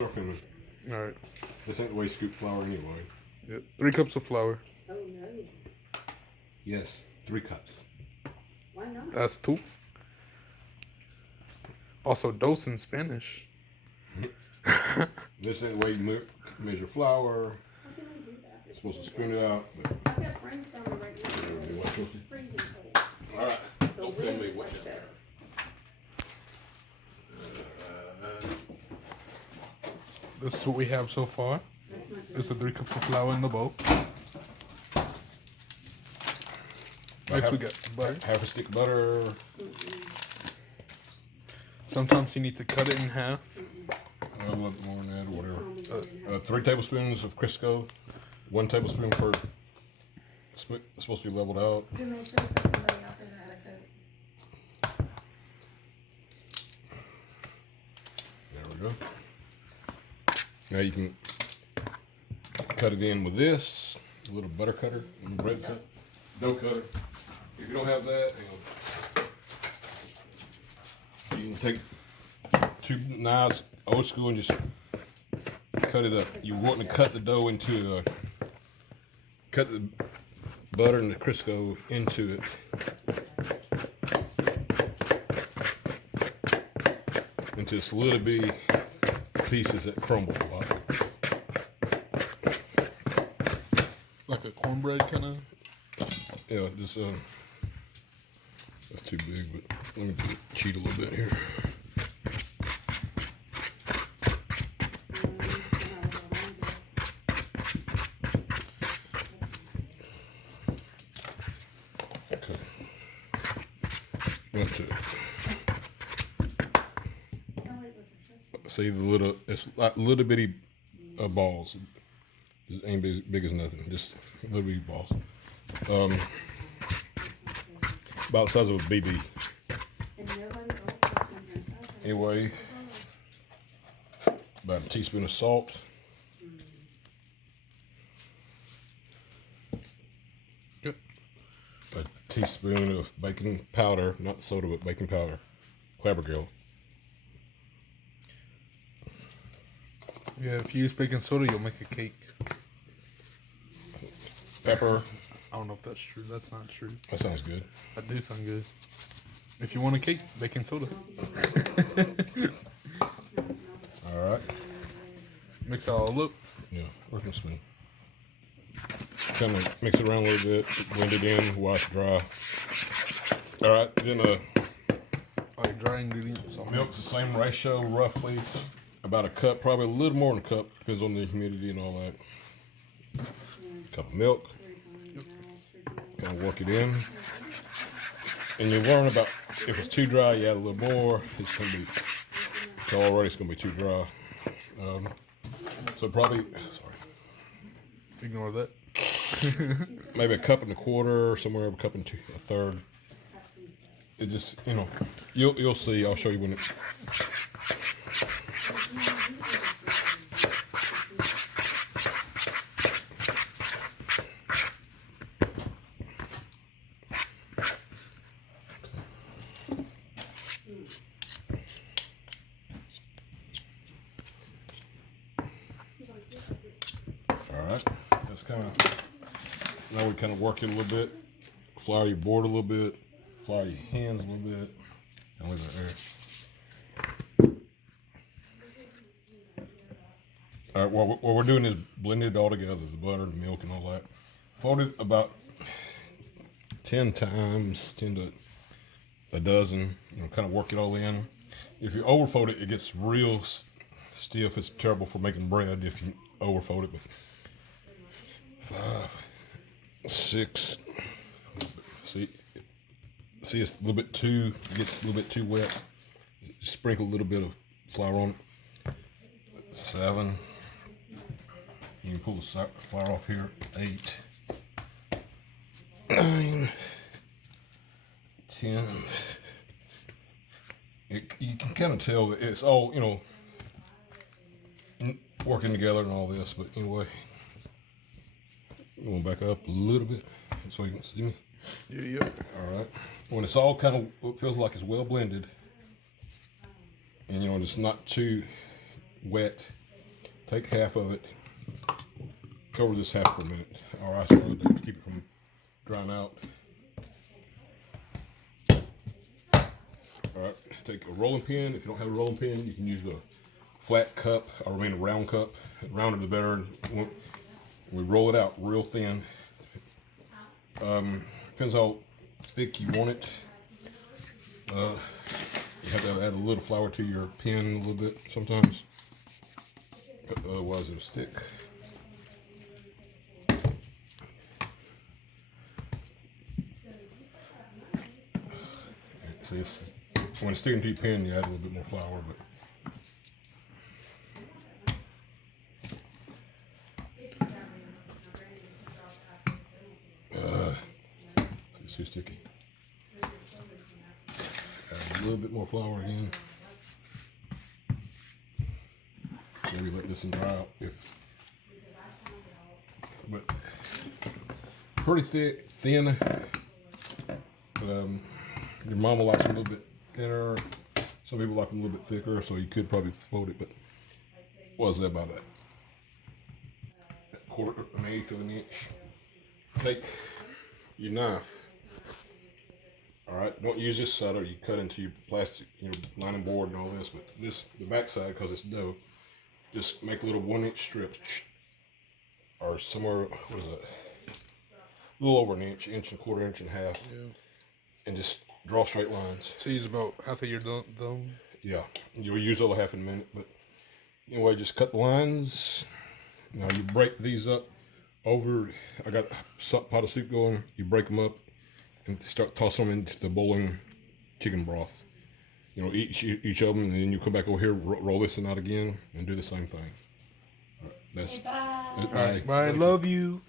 Alright. This ain't the way you scoop flour anyway. Yep. 3 cups of flour. Oh no. Yes, 3 cups. Why not? That's 2. Also, dos in Spanish. This ain't the way you measure flour. How can I do that? You're supposed to spoon it out. But I've got friends down the right now. Freezing cold. alright, The don't tell wind me is what much better. This is what we have so far. That's not good. It's the 3 cups of flour in the bowl. Next we got butter. half a stick of butter. Sometimes you need to cut it in half. A little bit more than that, or whatever. 3 tablespoons of Crisco. 1 tablespoon per. It's supposed to be leveled out. Then they should have put somebody out there that had a coat. There we go. Now you can cut it in with this, a little butter cutter, and bread cutter, dough cutter. If you don't have that, you can take 2 knives, old school, and just cut it up. You want to cut the dough into, cut the butter and the Crisco into it. Into just little bitty pieces that crumble a lot. Like a cornbread kind of. Yeah, just that's too big, but let me cheat a little bit here. Okay. That's it. See the little, it's like little bitty balls. It ain't big as nothing, just little bitty balls. About the size of a BB. Anyway, about a teaspoon of salt. Good. A teaspoon of baking powder, not soda, but baking powder. Clabbergill. Yeah, if you use baking soda, you'll make a cake. Pepper. I don't know if that's true. That's not true. That sounds good. That do sound good. If you want a cake, baking soda. All right. Mix it all up. Yeah, working spoon. Kind of mix it around a little bit, blend it in, wash dry. All right, then Like dry ingredients. milk's the same ratio, roughly about a cup, probably a little more than a cup, depends on the humidity and all that. Cup of milk. Kind of work it in. And you learn about if it's too dry, you add a little more. It's gonna be, so already it's gonna be too dry. So probably, sorry, Ignore that. maybe a cup and a quarter, or somewhere a cup and a third. It just, you'll see. I'll show you when it. Alright, that's kind of, now we kind of work it a little bit, flour your board a little bit, flour your hands a little bit, and leave it there. Alright, what we're doing is blend it all together, the butter, the milk, and all that. Fold it about 10 times, 10 to a dozen, kind of work it all in. If you overfold it, it gets real stiff. It's terrible for making bread if you overfold it, but 5, 6. See, it's a little bit too, gets a little bit too wet. Sprinkle a little bit of flour on it. 7. You can pull the flour off here. 8, 9, 10. You can kind of tell that it's all, working together and all this, but anyway, going back up a little bit so you can see me. Yeah. All right. When it's all kind of feels like it's well blended, and it's not too wet, take half of it, cover this half for a minute, or ice water to keep it from drying out. All right, take a rolling pin. If you don't have a rolling pin, you can use a flat cup, or a round cup. Rounder the better. We roll it out real thin. Depends how thick you want it. You have to add a little flour to your pen a little bit sometimes. Otherwise it'll stick. See, when it's sticking to your pen, you add a little bit more flour, but it's too sticky. Add a little bit more flour again. Maybe let this one dry out. But pretty thick, thin. But your mama likes them a little bit thinner. Some people like them a little bit thicker, so you could probably fold it. But what is that, about a quarter, an eighth of an inch? Take your knife. All right, don't use this side or you cut into your plastic, lining board and all this. But the back side, because it's dough, just make little 1 inch strips, or somewhere, what is that? A little over an inch, inch and a quarter, inch and a half, and just draw straight lines. So use about half of your dough. Yeah, you'll use the other half in a minute, but anyway, just cut the lines. Now you break these up over. I got a pot of soup going. You break them up and start tossing them into the boiling chicken broth. Each of them, and then you come back over here, roll this one out again, and do the same thing. All right, that's Bye. it. Bye. Bye. Love you.